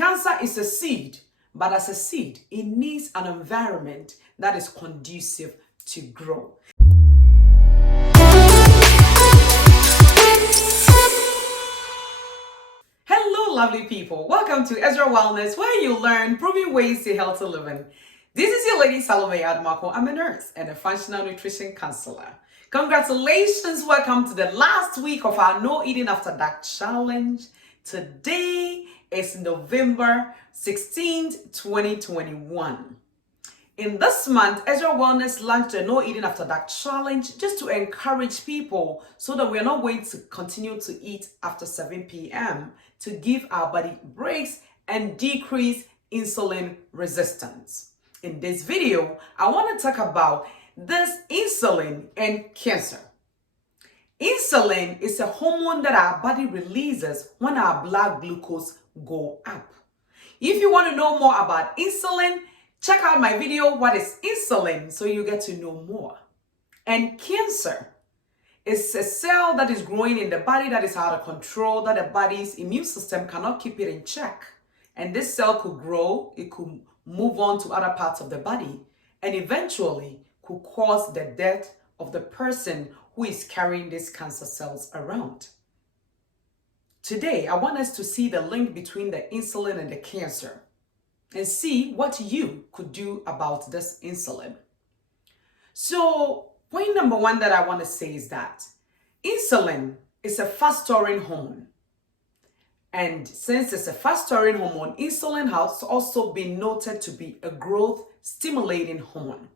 Cancer is a seed, but as a seed, it needs an environment that is conducive to grow. Hello, lovely people. Welcome to Ezra Wellness, where you learn proven ways to healthy living. This is your lady, Salome Adamako. I'm a nurse and a functional nutrition counselor. Congratulations. Welcome to the last week of our No Eating After Dark challenge. Today is November 16th, 2021. In this month, Ezra Wellness launched a No Eating After Dark challenge just to encourage people so that we're not going to continue to eat after 7 p.m. to give our body breaks and decrease insulin resistance. In this video, I want to talk about this insulin and cancer. Insulin is a hormone that our body releases when our blood glucose go up. If you want to know more about insulin, check out my video, What is Insulin? So you get to know more. And cancer is a cell that is growing in the body that is out of control, that the body's immune system cannot keep it in check. And this cell could grow, it could move on to other parts of the body, and eventually could cause the death of the person who is carrying these cancer cells around. Today, I want us to see the link between the insulin and the cancer and see what you could do about this insulin. So, point number one that I want to say is that insulin is a fast-storing hormone. And since it's a fast-storing hormone, insulin has also been noted to be a growth-stimulating hormone.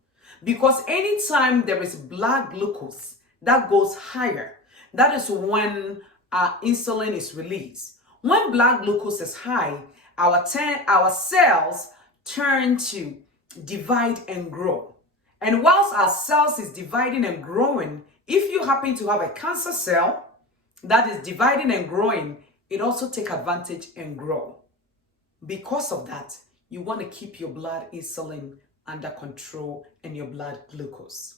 Because anytime there is blood glucose that goes higher, that is when our insulin is released. When blood glucose is high, our cells turn to divide and grow. And whilst our cells is dividing and growing, if you happen to have a cancer cell that is dividing and growing, it also take advantage and grow. Because of that, you want to keep your blood insulin under control and your blood glucose.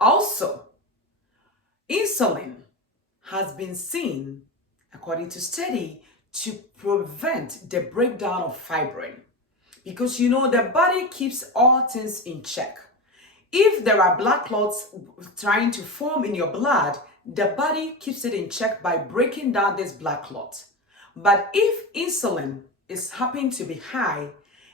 Also, insulin has been seen, according to study, to prevent the breakdown of fibrin. Because the body keeps all things in check. If there are blood clots trying to form in your blood, the body keeps it in check by breaking down this blood clot. But if insulin is happening to be high,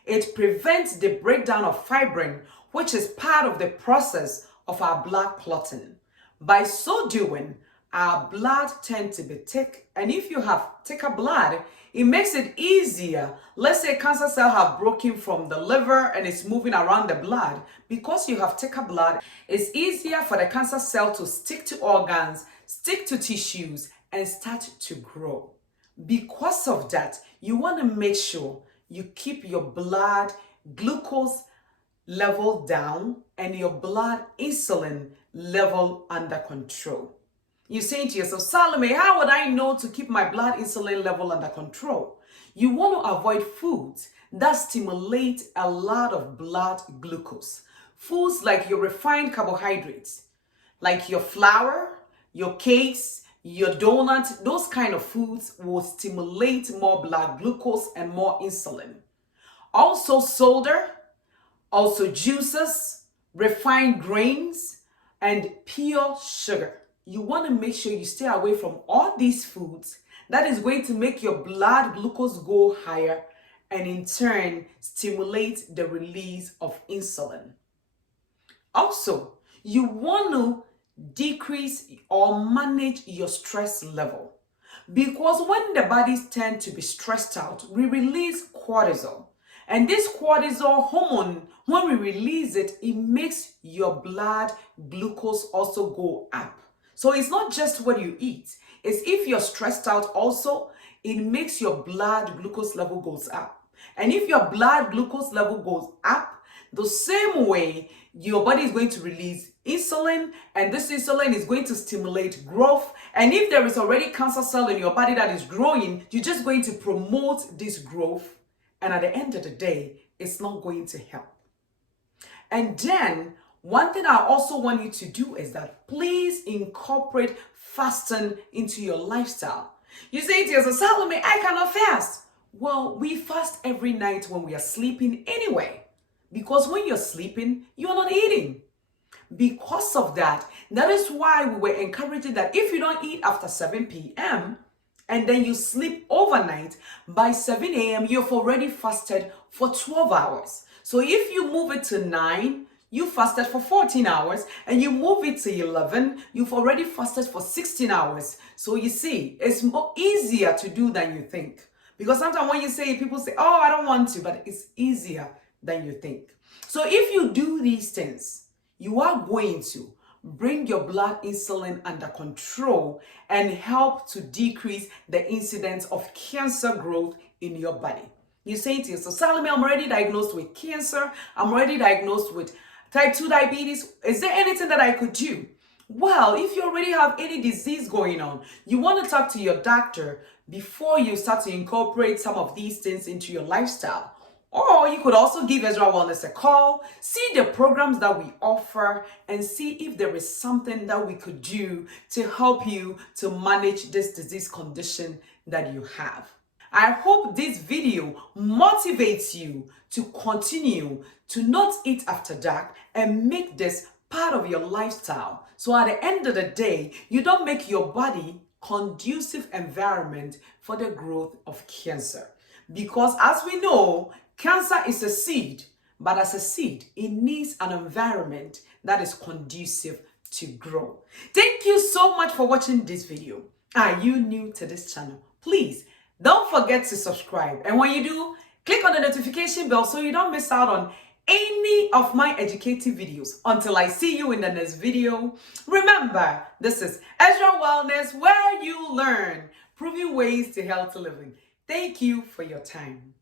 it prevents the breakdown of fibrin, which is part of the process of our blood clotting. By so doing, our blood tends to be thick, and if you have thicker blood, it makes it easier. Let's say a cancer cell have broken from the liver and it's moving around the blood. Because you have thicker blood, it's easier for the cancer cell to stick to organs, stick to tissues, and start to grow. Because of that, you want to make sure you keep your blood glucose level down and your blood insulin level under control. You're saying to yourself, Salome, how would I know to keep my blood insulin level under control? You want to avoid foods that stimulate a lot of blood glucose. Foods like your refined carbohydrates, like your flour, your cakes, your donuts, those kind of foods will stimulate more blood glucose and more insulin. Also soda, also juices, refined grains, and pure sugar. You want to make sure you stay away from all these foods that is going to make your blood glucose go higher and in turn stimulate the release of insulin. Also, you want to decrease or manage your stress level, because when the bodies tend to be stressed out, we release cortisol. And this cortisol hormone, when we release it, it makes your blood glucose also go up. So it's not just what you eat. It's if you're stressed out also, it makes your blood glucose level goes up. And if your blood glucose level goes up, the same way your body is going to release insulin, and this insulin is going to stimulate growth. And if there is already cancer cell in your body that is growing, you're just going to promote this growth. And at the end of the day, it's not going to help. And then one thing I also want you to do is that please incorporate fasting into your lifestyle. You say to yourself, Salome, I cannot fast. Well, we fast every night when we are sleeping anyway. Because when you're sleeping, you're not eating. Because of that, that is why we were encouraging that if you don't eat after 7 p.m. and then you sleep overnight, by 7 a.m. you've already fasted for 12 hours. So if you move it to 9, you fasted for 14 hours, and you move it to 11, you've already fasted for 16 hours. So you see, it's more easier to do than you think. Because sometimes when you say, people say, oh, I don't want to, but it's easier than you think. So if you do these things, you are going to bring your blood insulin under control and help to decrease the incidence of cancer growth in your body. You say to yourself, Salome, I'm already diagnosed with cancer. I'm already diagnosed with type 2 diabetes. Is there anything that I could do? Well, if you already have any disease going on, you want to talk to your doctor before you start to incorporate some of these things into your lifestyle. Or you could also give Ezra Wellness a call, see the programs that we offer, and see if there is something that we could do to help you to manage this disease condition that you have. I hope this video motivates you to continue to not eat after dark and make this part of your lifestyle. So at the end of the day, you don't make your body conducive environment for the growth of cancer. Because as we know, cancer is a seed, but as a seed, it needs an environment that is conducive to grow. Thank you so much for watching this video. Are you new to this channel? Please don't forget to subscribe. And when you do, click on the notification bell so you don't miss out on any of my educative videos. Until I see you in the next video, remember, this is Ezra Wellness, where you learn proven ways to healthy living. Thank you for your time.